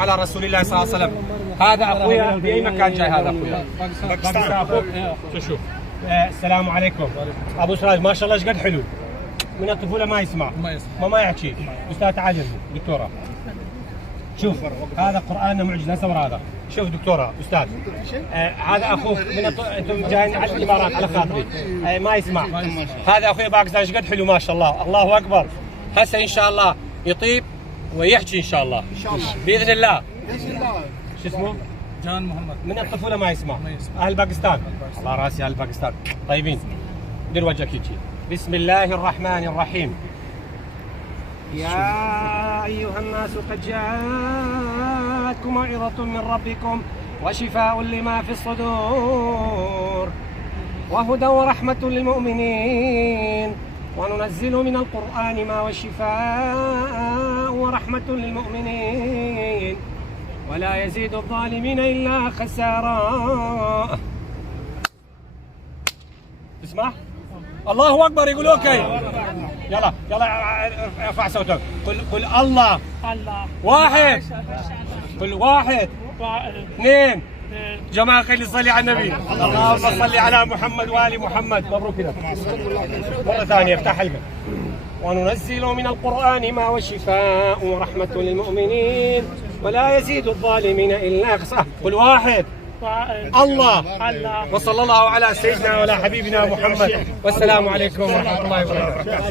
على رسول الله صلى الله عليه وسلم. هذا اخويا في اي مكان جاي، هذا اخويا باكستان اخوك. شوف السلام عليكم ابو سراج، ما شاء الله ايش قد حلو من الطفوله، ما يسمع ما يحكي. استاذ تعال دكتوره، شوف هذا قرآننا معجز. هسه هذا شوف دكتوره استاذ، هذا اخوك من انتم جايين على الامارات على خاطري، ما يسمع. هذا اخوي باكستان ايش قد حلو ما شاء الله، الله اكبر. هسه ان شاء الله يطيب ويحكي ان شاء الله باذن الله. شو اسمه؟ جان محمد. من الطفوله ما يسمع. اهل باكستان، على راسي اهل باكستان طيبين. دير وجهك هيك. بسم الله الرحمن الرحيم. يا أيها الناس قد جاءتكم موعظة من ربكم وشفاء لما في الصدور وهدى ورحمة للمؤمنين وننزل من القرآن ما هو شفاء ورحمة للمؤمنين ولا يزيد الظالمين إلا خسارا. تسمع؟ الله أكبر. يقول أوكي. يلا ارفع صوتك. قل الله واحد. قل واحد اثنين. جماعة خلي صلي على النبي. اللهم صل على محمد وآل محمد. مبروك لك. مرة ثانية افتح حلقك. وننزل من القرآن ما هو شفاء ورحمة للمؤمنين ولا يزيد الظالمين إلا خسارة. قل واحد الله. وصلى الله على سيدنا وعلى حبيبنا محمد، والسلام عليكم ورحمة الله وبركاته.